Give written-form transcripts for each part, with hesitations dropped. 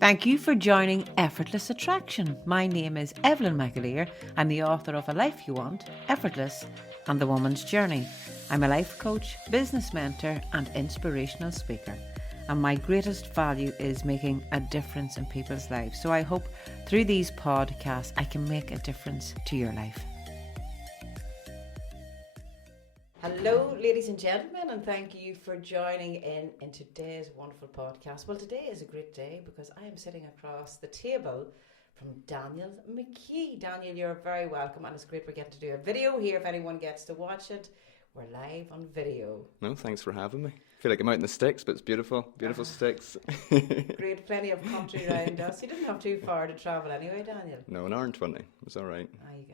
Thank you for joining Effortless Attraction. My name is Evelyn McKee. I'm the author of A Life You Want, Effortless, and The Woman's Journey. I'm a life coach, business mentor, and inspirational speaker. And my greatest value is making a difference in people's lives. So I hope through these podcasts I can make a difference to your life. Hello, ladies and gentlemen, and thank you for joining in today's wonderful podcast. Well, today is a great day because I am sitting across the table from Daniel McKee. Daniel, you're very welcome, and it's great we're getting to do a video here if anyone gets to watch it. We're live on video. No, thanks for having me. I feel like I'm out in the sticks, but it's beautiful, beautiful sticks. Great, plenty of country around us. You didn't have too far to travel anyway, Daniel. No, an hour and 20. It's all right. You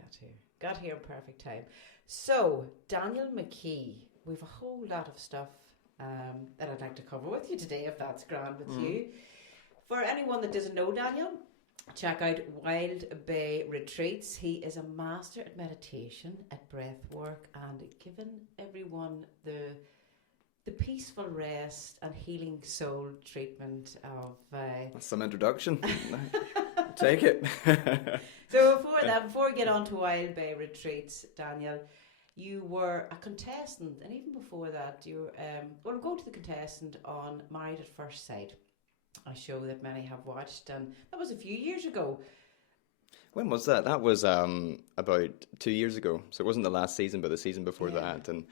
got here in perfect time. So, Daniel McKee, we've a whole lot of stuff that I'd like to cover with you today, if that's grand with you. For anyone that doesn't know Daniel, check out Wild Bay Retreats. He is a master at meditation, at breath work, and giving everyone the peaceful rest and healing soul treatment of... That's some introduction. Take it. So before we get on to Wild Bay Retreats, Daniel, you were a contestant, and even before that, you we'll go to the contestant on Married at First Sight, a show that many have watched, and that was a few years ago. When was that? That was about 2 years ago. So it wasn't the last season, but the season before that, and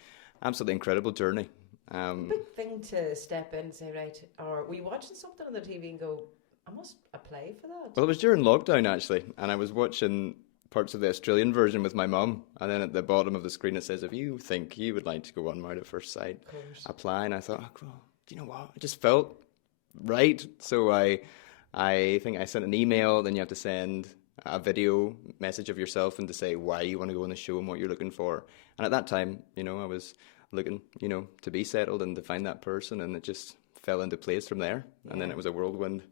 absolutely incredible journey. Big thing to step in and say, right, or were you watching something on the TV and go, I must apply for that? Well, it was during lockdown, actually, and I was watching parts of the Australian version with my mum, and then at the bottom of the screen it says, if you think you would like to go on Married at First Sight, apply. And I thought, oh, well, do you know what? It just felt right. So I think I sent an email, then you have to send a video message of yourself and to say why you want to go on the show and what you're looking for. And at that time, I was looking, to be settled and to find that person, and it just fell into place from there. And then it was a whirlwind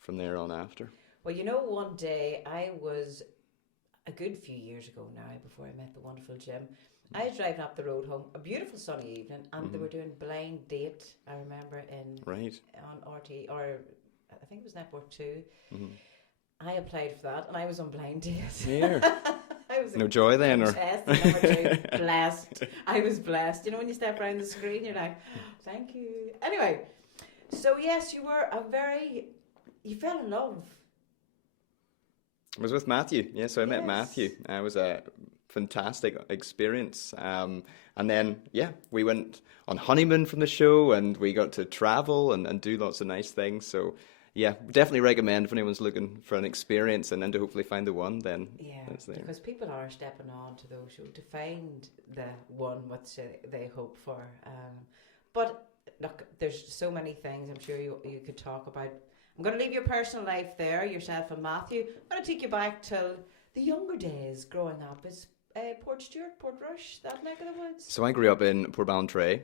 from there on after. Well, one day I was a good few years ago now, before I met the wonderful Jim, I was driving up the road home, a beautiful sunny evening, and they were doing Blind Date, I remember, on RT, or I think it was Network 2. I applied for that, and I was on Blind Date. Here. I was no joy then, or? Blessed. I was blessed. When you step around the screen, you're like, thank you. Anyway, so yes, you fell in love. I was with Matthew. Yeah, so I met Matthew. It was a fantastic experience. And then, we went on honeymoon from the show, and we got to travel and do lots of nice things. So, definitely recommend if anyone's looking for an experience and then to hopefully find the one, then that's there. Because people are stepping on to those shows to find the one which they hope for. But look, there's so many things I'm sure you could talk about. I'm going to leave your personal life there, yourself and Matthew. I'm going to take you back to the younger days growing up. Is Portstewart, Portrush, that neck of the woods? So I grew up in Portballintrae.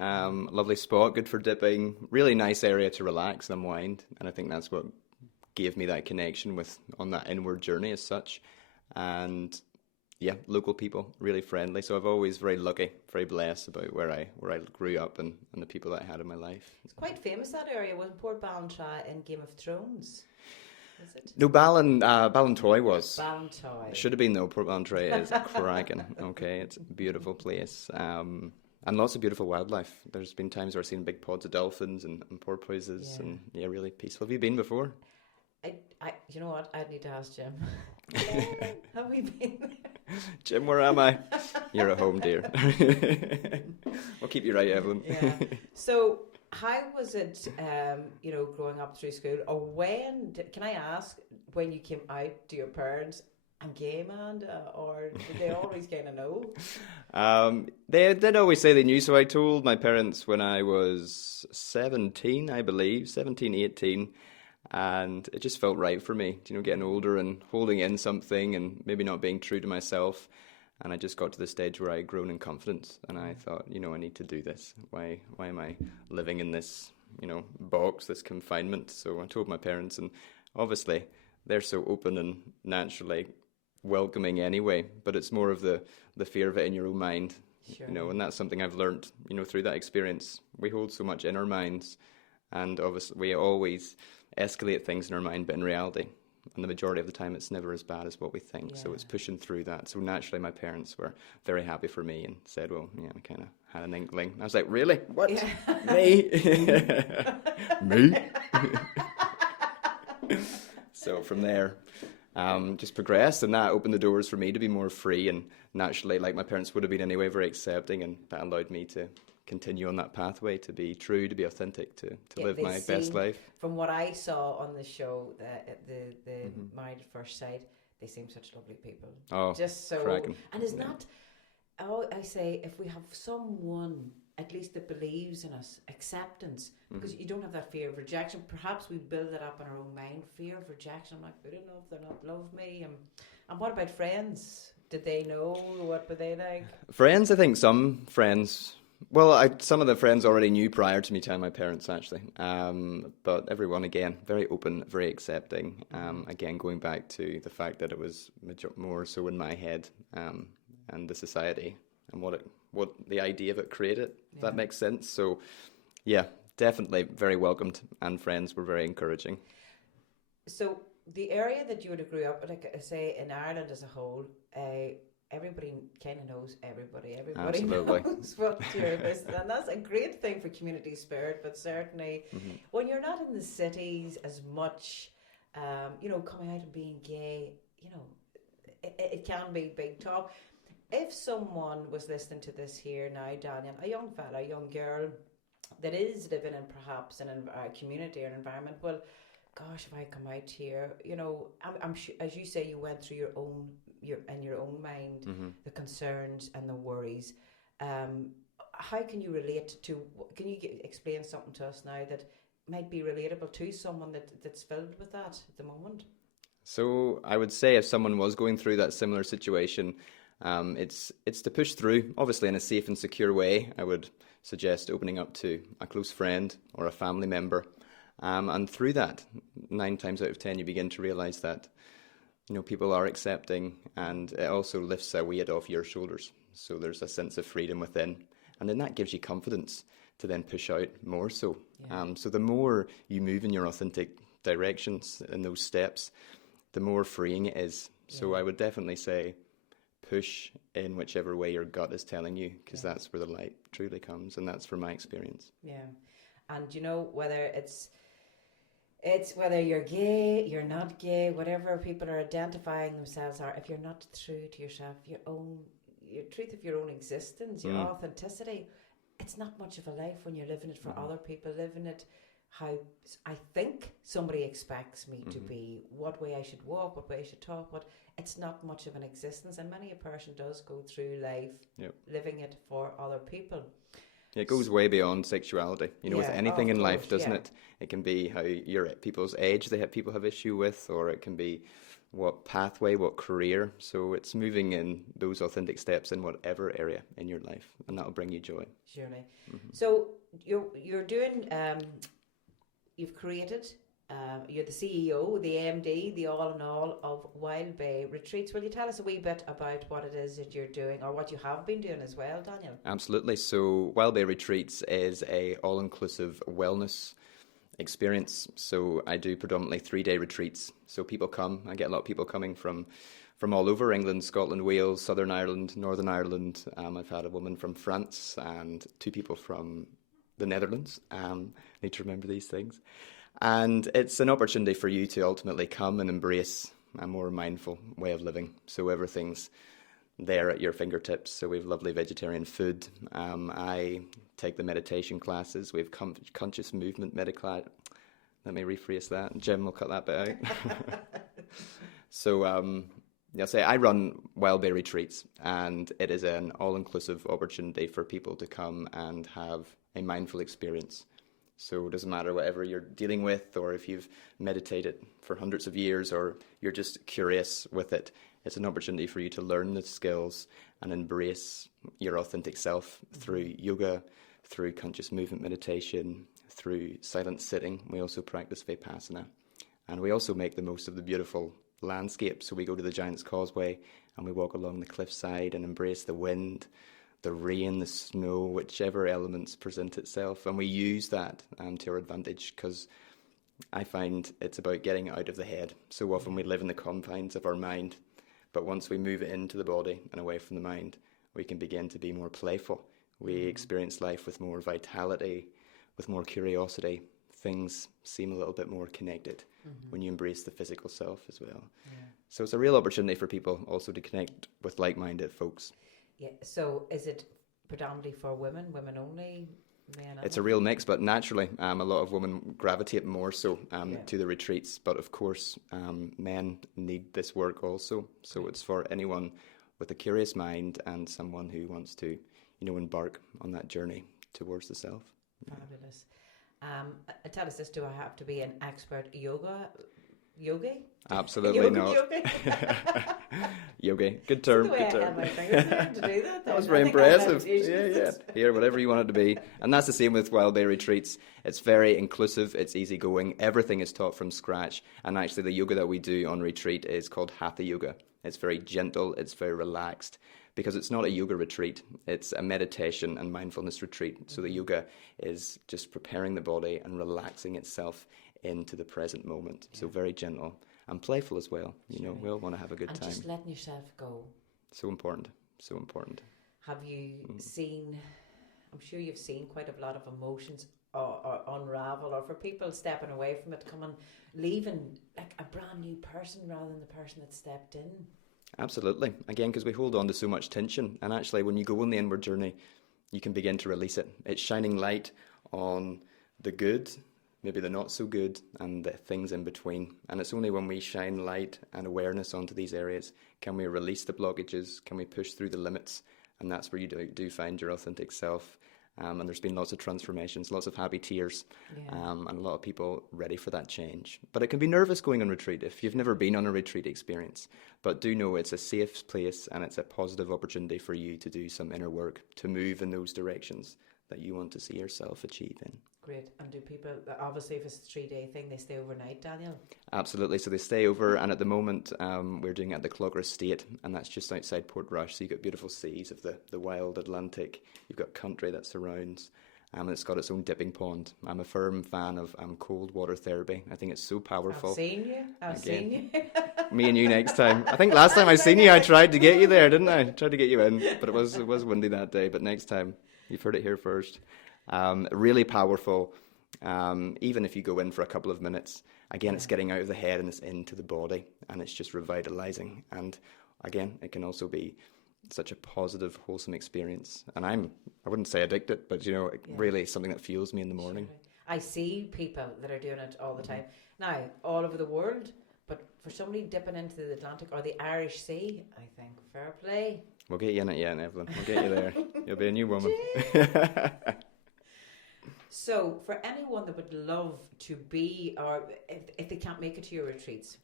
Lovely spot, good for dipping. Really nice area to relax and unwind. And I think that's what gave me that connection on that inward journey as such. And local people, really friendly. So I've always very lucky, very blessed about where I grew up and the people that I had in my life. It's quite famous, that area. Wasn't Portballintrae in Game of Thrones? Is it? No, Ballintoy was. Ballintoy. Should have been though. Portballintrae is cracking. Okay, it's a beautiful place. And lots of beautiful wildlife. There's been times where I've seen big pods of dolphins and porpoises, and really peaceful. Have you been before? You know what? I'd need to ask Jim. Have we been there? Jim, where am I? You're at home, dear. I'll keep you right, Evelyn. So, how was it, growing up through school, or can I ask, when you came out to your parents, I'm gay, man, or did they always kind of know? They did always say they knew, so I told my parents when I was 17, I believe, 17, 18, and it just felt right for me, getting older and holding in something and maybe not being true to myself. And I just got to the stage where I had grown in confidence, and I thought, I need to do this. Why am I living in this, box, this confinement? So I told my parents, and obviously they're so open and naturally welcoming anyway, but it's more of the fear of it in your own mind, and that's something I've learned, through that experience. We hold so much in our minds, and obviously we always escalate things in our mind, but in reality, and the majority of the time, it's never as bad as what we think. Yeah. So it's pushing through that. So naturally, my parents were very happy for me and said, well, yeah, I kind of had an inkling. I was like, really? What? Yeah. Me? Me? So from there, just progressed, and that opened the doors for me to be more free, and naturally, like my parents would have been anyway, very accepting, and that allowed me to continue on that pathway, to be true, to be authentic, to live my best life. From what I saw on the show, the Married at First Sight, they seem such lovely people. Oh, just so cracking. And isn't that? Oh, I say, if we have someone at least that believes in us, acceptance, because you don't have that fear of rejection. Perhaps we build it up in our own mind, fear of rejection. I'm like, I don't know if they're not love me. And what about friends? Did they know? What were they like? Friends, I think some friends. Well, some of the friends already knew prior to me telling my parents, actually. But everyone, again, very open, very accepting. Again, going back to the fact that it was more so in my head and the society and what the idea of it created, if that makes sense. So, yeah, definitely very welcomed, and friends were very encouraging. So, the area that you would have grew up, like I say, in Ireland as a whole, everybody kind of knows everybody. Everybody Absolutely. knows what your business, and that's a great thing for community spirit. But certainly, when you're not in the cities as much, coming out and being gay, it can be big talk. If someone was listening to this here now, Daniel, a young fella, a young girl that is living in perhaps in a community or an environment, well, gosh, if I come out here, I'm sure, as you say, you went through your own mind, the concerns and the worries. How can you relate to? Can you explain something to us now that might be relatable to someone that's filled with that at the moment? So I would say if someone was going through that similar situation, it's to push through, obviously in a safe and secure way. I would suggest opening up to a close friend or a family member. And through that, 9 times out of 10, you begin to realise that, people are accepting, and it also lifts a weight off your shoulders. So there's a sense of freedom within. And then that gives you confidence to then push out more so. Yeah. So the more you move in your authentic directions in those steps, the more freeing it is. Yeah. So I would definitely say push in whichever way your gut is telling you, because that's where the light truly comes, and that's from my experience. Yeah. And whether it's whether you're gay, you're not gay, whatever people are identifying themselves are, if you're not true to yourself, your truth of your own existence, your authenticity, it's not much of a life when you're living it for other people, living it how I think somebody expects me to be, what way I should walk, what way I should talk, it's not much of an existence, and many a person does go through life living it for other people. It goes way beyond sexuality, with anything in life, doesn't it? It can be how you're at people's age people have issue with, or it can be what pathway, what career. So it's moving in those authentic steps in whatever area in your life, and that'll bring you joy. Surely. So you're doing, you've created, you're the CEO, the MD, the all in all of Wild Bay Retreats. Will you tell us a wee bit about what it is that you're doing, or what you have been doing as well, Daniel? Absolutely. So Wild Bay Retreats is a all-inclusive wellness experience. So I do predominantly 3-day retreats. So people come, I get a lot of people coming from all over England, Scotland, Wales, Southern Ireland, Northern Ireland. I've had a woman from France and 2 people from the Netherlands. Need to remember these things. And it's an opportunity for you to ultimately come and embrace a more mindful way of living. So everything's there at your fingertips. So we have lovely vegetarian food. I take the meditation classes. We have conscious movement Let me rephrase that. Jim will cut that bit out. So I run Wild Bay Retreats, and it is an all-inclusive opportunity for people to come and have a mindful experience. So it doesn't matter whatever you're dealing with, or if you've meditated for hundreds of years, or you're just curious with it. It's an opportunity for you to learn the skills and embrace your authentic self through yoga, through conscious movement meditation, through silent sitting. We also practice Vipassana. And we also make the most of the beautiful landscape. So we go to the Giant's Causeway and we walk along the cliffside and embrace the wind, the rain, the snow, whichever elements present itself. And we use that to our advantage, because I find it's about getting out of the head. So often we live in the confines of our mind, but once we move it into the body and away from the mind, we can begin to be more playful. We experience life with more vitality, with more curiosity. Things seem a little bit more connected when you embrace the physical self as well. Yeah. So it's a real opportunity for people also to connect with like-minded folks. Yeah. So is it predominantly for women only? It's a real mix, but naturally, a lot of women gravitate more so to the retreats. But of course, men need this work also. So it's for anyone with a curious mind and someone who wants to, embark on that journey towards the self. Fabulous. Tell us this: do I have to be an expert yogi? Absolutely not. Yogi, good term. Good term. That was very impressive. Yeah. Here, whatever you want it to be. And that's the same with Wild Bay Retreats. It's very inclusive, it's easygoing, everything is taught from scratch. And actually the yoga that we do on retreat is called Hatha Yoga. It's very gentle, it's very relaxed, because it's not a yoga retreat, it's a meditation and mindfulness retreat. So the yoga is just preparing the body and relaxing itself into the present moment. So very gentle and playful as well. We all want to have a good time. And just letting yourself go. So important. Have you seen, I'm sure you've seen quite a lot of emotions or unravel, or for people stepping away from it, leaving like a brand new person rather than the person that stepped in. Absolutely. Again, because we hold on to so much tension. And actually, when you go on the inward journey, you can begin to release it. It's shining light on the good, maybe the not so good, and the things in between. And it's only when we shine light and awareness onto these areas can we release the blockages, can we push through the limits, and that's where you do find your authentic self. And there's been lots of transformations, lots of happy tears, and a lot of people ready for that change. But it can be nervous going on retreat if you've never been on a retreat experience. But do know it's a safe place and it's a positive opportunity for you to do some inner work, to move in those directions that you want to see yourself achieve in. Great. And do people, obviously if it's a 3-day thing, they stay overnight, Daniel? Absolutely. So they stay over, and at the moment we're doing it at the Clogger Estate, and that's just outside Portrush. So you've got beautiful seas of the wild Atlantic. You've got country that surrounds, and it's got its own dipping pond. I'm a firm fan of cold water therapy. I think it's so powerful. I've seen you. Me and you next time. I think last time I seen you, I tried to get you there, didn't I? Tried to get you in, but it was windy that day. But next time, you've heard it here first. Really powerful. Even if you go in for a couple of minutes, again, it's getting out of the head and it's into the body, and it's just revitalizing. And again, it can also be such a positive, wholesome experience. And I wouldn't say addicted, but really something that fuels me in the morning. I see people that are doing it all the time now, all over the world. But for somebody dipping into the Atlantic or the Irish Sea, I think fair play. We'll get you in it, Evelyn. We'll get you there. You'll be a new woman. So, for anyone that would love to be, or if they can't make it to your retreats,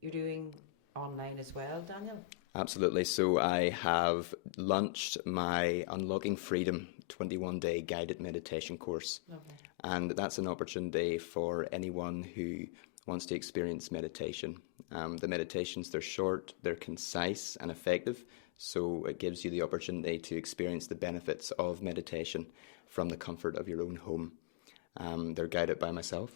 you're doing online as well, Daniel? Absolutely. So I have launched my Unlocking Freedom 21-day guided meditation course. Okay. And that's an opportunity for anyone who wants to experience meditation. The meditations, they're short, they're concise and effective. So it gives you the opportunity to experience the benefits of meditation from the comfort of your own home. They're guided by myself,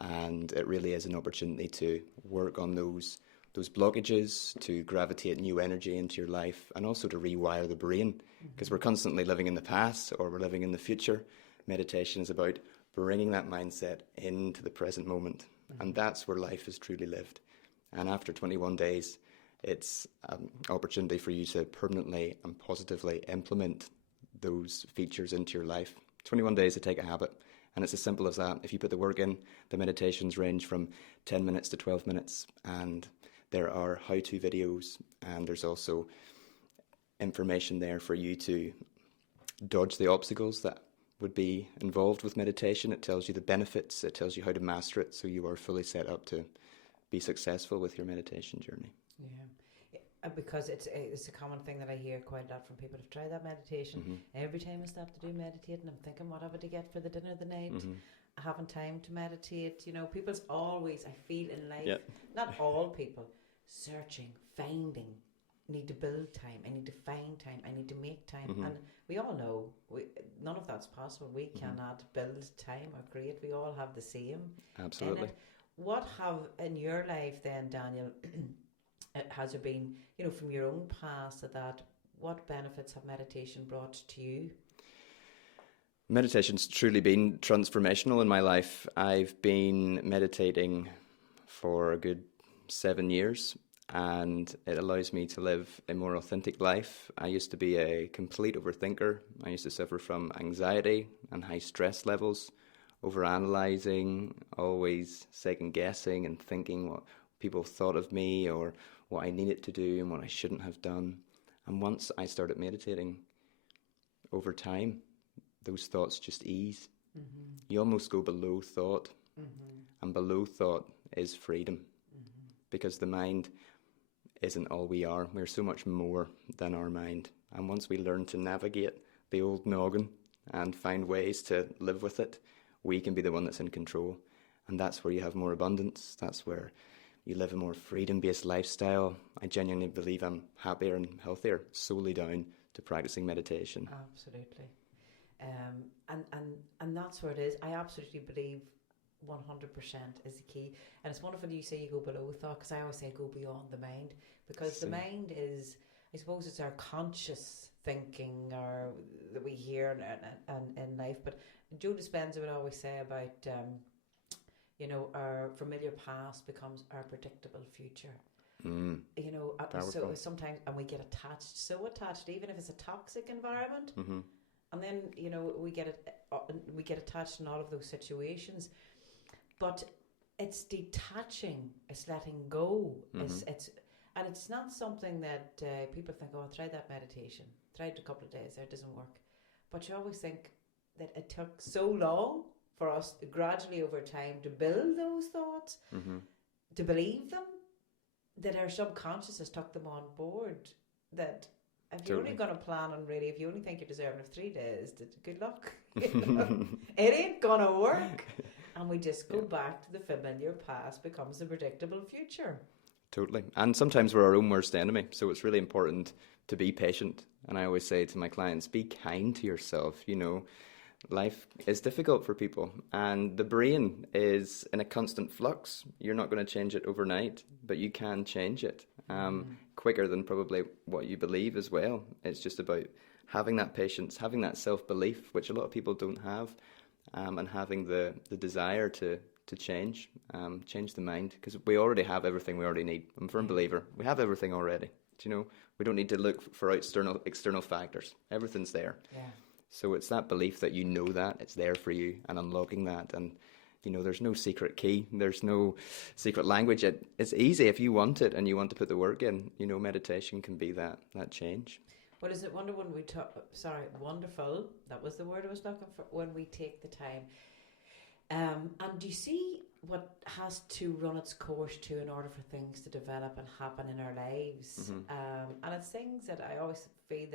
and it really is an opportunity to work on those blockages, to gravitate new energy into your life, and also to rewire the brain, because we're constantly living in the past or we're living in the future. Meditation is about bringing that mindset into the present moment, and that's where life is truly lived. And after 21 days, it's an opportunity for you to permanently and positively implement those features into your life. 21 days to take a habit, and it's as simple as that. If you put the work in, the meditations range from 10 minutes to 12 minutes, and there are how-to videos, and there's also information there for you to dodge the obstacles that would be involved with meditation. It tells you the benefits, it tells you how to master it, so you are fully set up to be successful with your meditation journey. Yeah, because it's a common thing that I hear quite a lot from people who've tried that meditation. Every time I stop to do meditating, I'm thinking, what have I to get for the dinner of the night? I haven't time to meditate. People's always, I feel in life, not all people, searching, finding need to build time, I need to find time, I need to make time. Mm-hmm. And we all know none of that's possible. We Mm-hmm. cannot build time or create. We all have the same Absolutely. in it. What have in your life then, Daniel, has there been, from your own past to that, what benefits have meditation brought to you? Meditation's truly been transformational in my life. I've been meditating for a good 7 years, and it allows me to live a more authentic life. I used to be a complete overthinker. I used to suffer from anxiety and high stress levels, overanalyzing, always second guessing and thinking what people thought of me or what I needed to do and what I shouldn't have done. And once I started meditating, over time, those thoughts just ease. Mm-hmm. You almost go below thought, Mm-hmm. and below thought is freedom, Mm-hmm. because the mind isn't all we are. We're so much more than our mind. And once we learn to navigate the old noggin and find ways to live with it, we can be the one that's in control. And that's where you have more abundance. That's where you live a more freedom-based lifestyle. I genuinely believe I'm happier and healthier solely down to practicing meditation. Absolutely. And that's where it is. I absolutely believe 100% is the key. And it's wonderful you say you go below thought, because I always say go beyond the mind, because the mind is, I suppose, it's our conscious thinking or that we hear in life. But Joe Dispenza would always say about our familiar past becomes our predictable future. So sometimes, and we get so attached, even if it's a toxic environment. Mm-hmm. And then we get attached in all of those situations, but it's detaching, it's letting go. Mm-hmm. It's not something that people think, oh, I tried that meditation, tried it a couple of days, it doesn't work. But you always think that it took so long for us gradually over time to build those thoughts, Mm-hmm. to believe them, that our subconscious has took them on board. That if you're only going to plan on if you only think you're deserving of 3 days, good luck. It ain't going to work. And we just go back to the familiar past, becomes the predictable future. Totally. And sometimes we're our own worst enemy. So it's really important to be patient. And I always say to my clients, be kind to yourself. Life is difficult for people, and the brain is in a constant flux. You're not going to change it overnight, but you can change it quicker than probably what you believe as well. It's just about having that patience, having that self-belief, which a lot of people don't have, and having the desire to change the mind, because we already have everything we already need. I'm a firm believer. We have everything already. We don't need to look for external factors. Everything's there. Yeah. So it's that belief that that it's there for you, and unlocking that. And there's no secret key, there's no secret language. It's easy if you want it and you want to put the work in. Meditation can be that change. Well, is it wonderful when we wonderful, that was the word I was looking for, when we take the time. And do you see what has to run its course too in order for things to develop and happen in our lives? Mm-hmm. And it's things that I always feel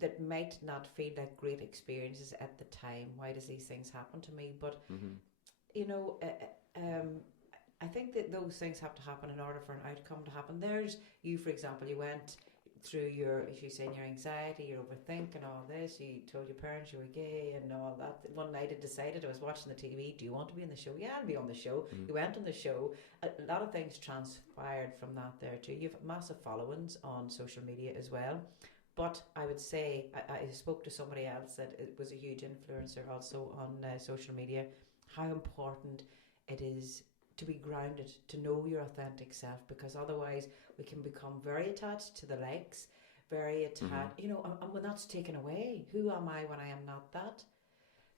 that might not feel like great experiences at the time. Why does these things happen to me? But I think that those things have to happen in order for an outcome to happen. There's you, for example, you went through your anxiety, your overthinking, all this. You told your parents you were gay and all that. One night I decided, I was watching the TV, do you want to be in the show? Yeah, I'll be on the show. Mm-hmm. You went on the show. A lot of things transpired from that there too. You have massive followings on social media as well. But I would say, I spoke to somebody else that it was a huge influencer also on social media, how important it is to be grounded, to know your authentic self, because otherwise we can become very attached to the likes, very attached, and when that's taken away, who am I when I am not that?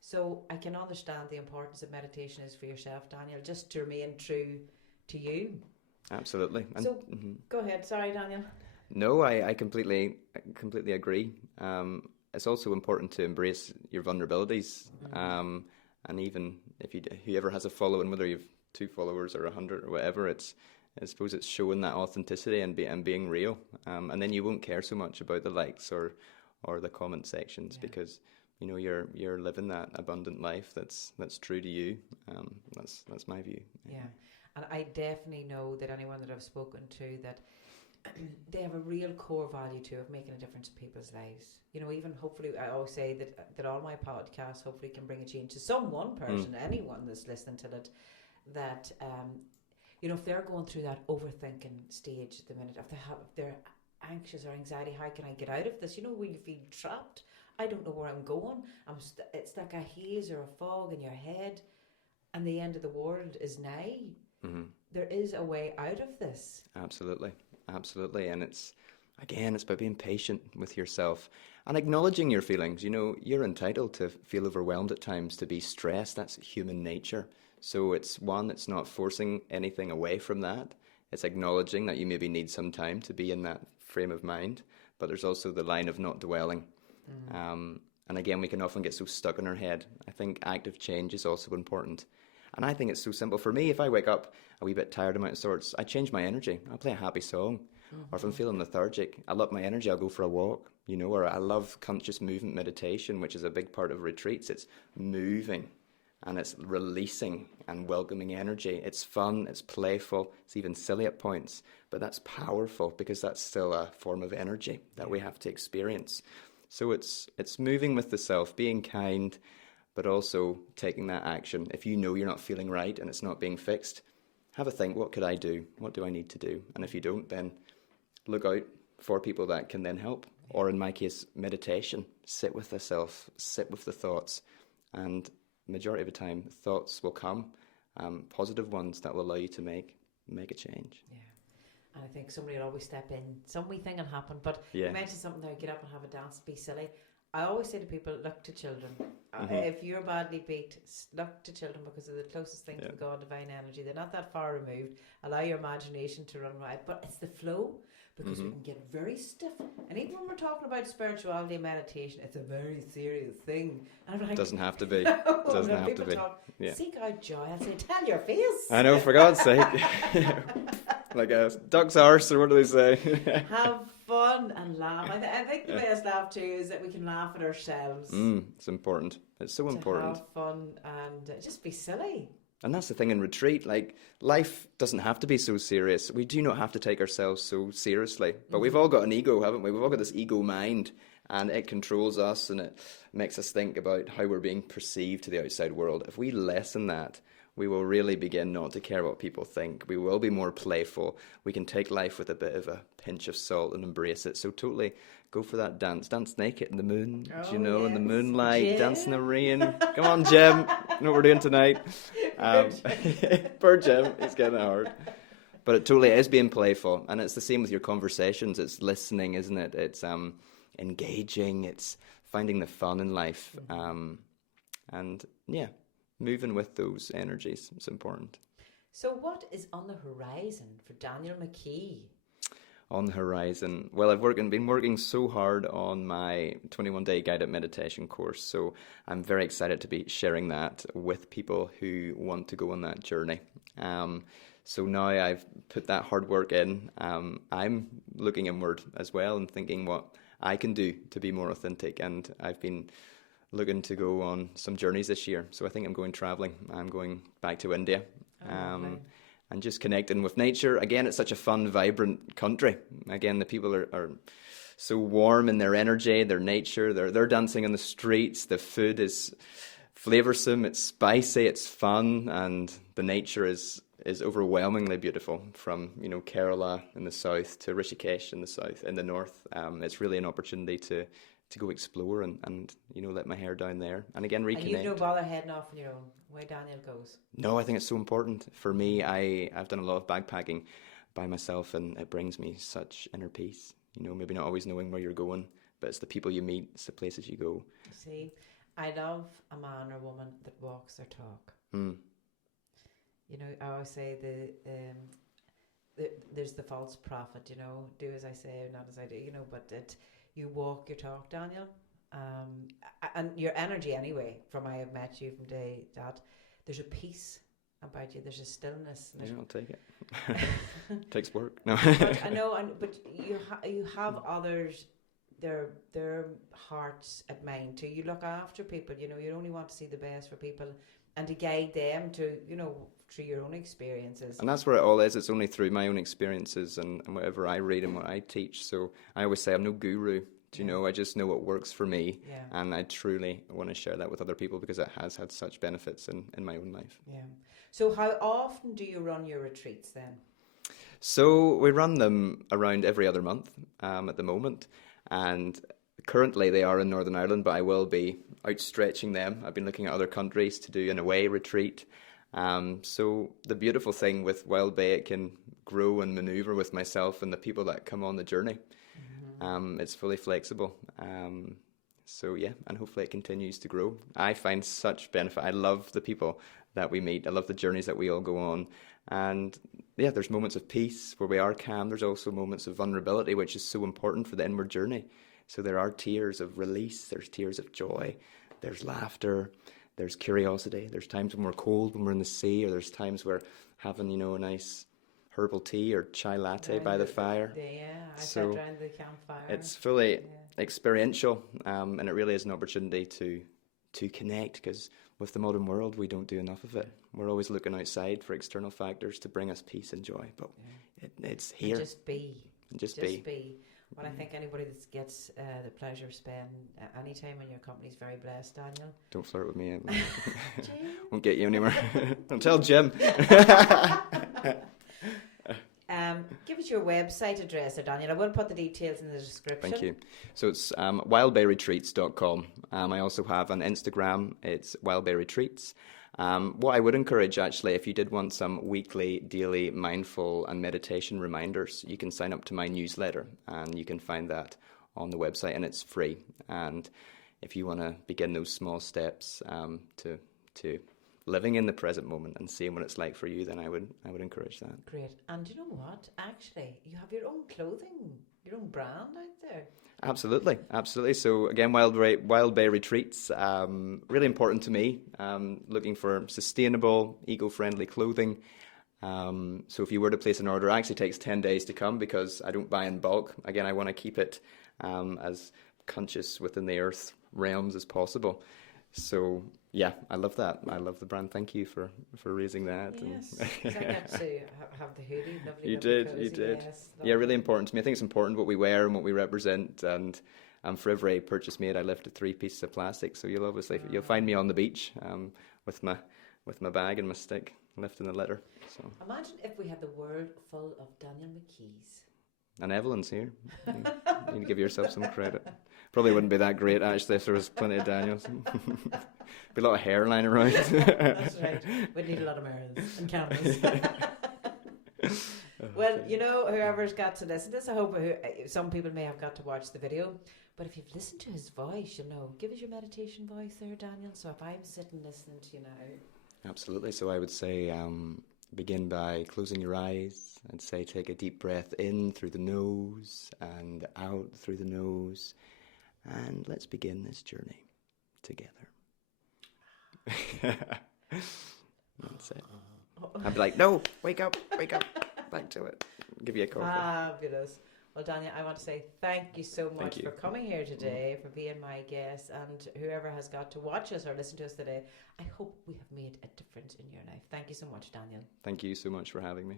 So I can understand the importance of meditation is for yourself, Daniel, just to remain true to you. Absolutely. So go ahead, sorry, Daniel. No, I completely agree. It's also important to embrace your vulnerabilities, and even if whoever has a following, whether you've 2 followers or 100 or whatever, I suppose it's showing that authenticity and being real, and then you won't care so much about the likes or the comment sections, because you're living that abundant life that's true to you. That's my view. Yeah, and I definitely know that anyone that I've spoken to that they have a real core value too of making a difference in people's lives. You know, even hopefully, I always say that all my podcasts hopefully can bring a change to some one person, anyone that's listening to it, that you know, if they're going through that overthinking stage at the minute, if they're anxious or anxiety, how can I get out of this? You know, when you feel trapped, I don't know where I'm going. It's like a haze or a fog in your head, and the end of the world is nigh. There is a way out of this. Absolutely. And it's about being patient with yourself and acknowledging your feelings. You know, you're entitled to feel overwhelmed at times, to be stressed. That's human nature. So it's not forcing anything away from that. It's acknowledging that you maybe need some time to be in that frame of mind. But there's also the line of not dwelling. And again, we can often get so stuck in our head. I think active change is also important. And I think it's so simple. For me, if I wake up a wee bit tired of sorts, I change my energy. I play a happy song. Or if I'm feeling lethargic, I'll up my energy, I'll go for a walk. You know, or I love conscious movement meditation, which is a big part of retreats. It's moving and it's releasing and welcoming energy. It's fun, it's playful, it's even silly at points. But that's powerful because that's still a form of energy that we have to experience. So it's moving with the self, being kind, but also taking that action. If you know you're not feeling right and it's not being fixed, have a think, what could I do? What do I need to do? And if you don't, then look out for people that can then help. Or in my case, meditation. Sit with the self, sit with the thoughts. And majority of the time, thoughts will come, positive ones that will allow you to make a change. Yeah. And I think somebody will always step in. Some wee thing will happen. But you mentioned something there, get up and have a dance, be silly. I always say to people, look to children. If you're badly beat, look to children because they're the closest thing to the God, divine energy. They're not that far removed. Allow your imagination to run wild. But it's the flow, because we can get very stiff. And even when we're talking about spirituality and meditation, it's a very serious thing. And I'm like, doesn't have to be. No, Doesn't have to be. Seek out joy. I'll say, tell your face. I know, for God's sake. Like a duck's arse, or what do they say? Have fun and laugh. I think the best laugh too is that we can laugh at ourselves. It's important. It's so important. Have fun and just be silly. And that's the thing in retreat. Like, life doesn't have to be so serious. We do not have to take ourselves so seriously. But we've all got an ego, haven't we? We've all got this ego mind, and it controls us, and it makes us think about how we're being perceived to the outside world. If we lessen that, we will really begin not to care what people think. We will be more playful. We can take life with a bit of a pinch of salt and embrace it. So totally go for that dance. Dance naked in the moon, in the moonlight, Jim. Dance in the rain. Come on, Jim. You know what we're doing tonight? Poor Jim. It's getting hard. But it totally is being playful. And it's the same with your conversations. It's listening, isn't it? It's engaging. It's finding the fun in life. Moving with those energies. It's important. So what is on the horizon for Daniel McKee? On the horizon? Well, I've been working so hard on my 21-day guided meditation course. So I'm very excited to be sharing that with people who want to go on that journey. So now I've put that hard work in. I'm looking inward as well and thinking what I can do to be more authentic. And I've been looking to go on some journeys this year. So I think I'm going traveling. I'm going back to India. And just connecting with nature. Again, it's such a fun, vibrant country. Again, the people are so warm in their energy, their nature. They're dancing in the streets. The food is flavoursome. It's spicy. It's fun. And the nature is overwhelmingly beautiful. From Kerala in the south to Rishikesh in the south, in the north. It's really an opportunity to go explore and let my hair down there. And again, reconnect. And you've no bother heading off on your own, way Daniel goes? No, I think it's so important. For me, I've done a lot of backpacking by myself, and it brings me such inner peace. Maybe not always knowing where you're going, but it's the people you meet, it's the places you go. See, I love a man or woman that walks their talk. I always say there's the false prophet, do as I say, not as I do, but you walk your talk, Daniel. And your energy anyway, from I have met you from day that, there's a peace about you, there's a stillness. I'll take it. Takes work. No. But I know, but you have others, their hearts at mind too. You look after people, you only want to see the best for people. and to guide them to, through your own experiences. And that's where it all is. It's only through my own experiences and whatever I read and what I teach. So I always say I'm no guru. I just know what works for me. Yeah. And I truly want to share that with other people because it has had such benefits in my own life. Yeah. So how often do you run your retreats then? So we run them around every other month at the moment. And currently they are in Northern Ireland, but I will be outstretching them. I've been looking at other countries to do an away retreat. So the beautiful thing with Wild Bay, it can grow and maneuver with myself and the people that come on the journey. It's fully flexible. So yeah, and hopefully it continues to grow. I find such benefit. I love the people that we meet. I love the journeys that we all go on. And yeah, there's moments of peace where we are calm. There's also moments of vulnerability, which is so important for the inward journey. So there are tears of release. There's tears of joy. There's laughter. There's curiosity. There's times when we're cold, when we're in the sea, or there's times where having, a nice herbal tea or chai latte by the fire. Yeah, I sat around the campfire. It's fully experiential, and it really is an opportunity to connect, because with the modern world, we don't do enough of it. We're always looking outside for external factors to bring us peace and joy, but it's here. And just be. Just be. Well, I think anybody that gets the pleasure of spending any time in your company is very blessed, Daniel. Don't flirt with me. Won't get you anywhere. Don't tell Jim. Give us your website address there, Daniel. I will put the details in the description. Thank you. So it's wildbayretreats.com. I also have an Instagram. It's wildbayretreats. What I would encourage, actually, if you did want some weekly, daily mindful and meditation reminders, you can sign up to my newsletter, and you can find that on the website, and it's free. And if you want to begin those small steps to living in the present moment and seeing what it's like for you, then I would encourage that. Great. And you know what? Actually, you have your own clothing, your own brand out there. Absolutely. So again, Wild Bay Retreats, really important to me. Looking for sustainable, eco-friendly clothing. So if you were to place an order, it actually takes 10 days to come because I don't buy in bulk. Again, I want to keep it as conscious within the earth realms as possible. So yeah, I love that. I love the brand. Thank you for raising that. Yes, I got to have the hoodie. Lovely. You cozy. did. Yes, yeah, really important to me. I think it's important what we wear and what we represent. And for every purchase made, I lifted 3 pieces of plastic. So you'll find me on the beach with my bag and my stick, lifting the litter. So imagine if we had the world full of Daniel McKees. And Evelyn's here. You need to give yourself some credit. Probably wouldn't be that great, actually, if there was plenty of Daniels. Be a lot of hair lying around. That's right. We'd need a lot of mirrors and cameras. Well, whoever's got to listen to this, I hope some people may have got to watch the video. But if you've listened to his voice, you'll know. Give us your meditation voice there, Daniel. So if I'm sitting listening to you now. Absolutely. So I would say begin by closing your eyes. I'd say take a deep breath in through the nose and out through the nose. And let's begin this journey together. That's it. I'd be like, no, wake up, back to it. Give you a coffee. Fabulous. Well, Daniel, I want to say thank you so much for coming here today, for being my guest, and whoever has got to watch us or listen to us today. I hope we have made a difference in your life. Thank you so much, Daniel. Thank you so much for having me.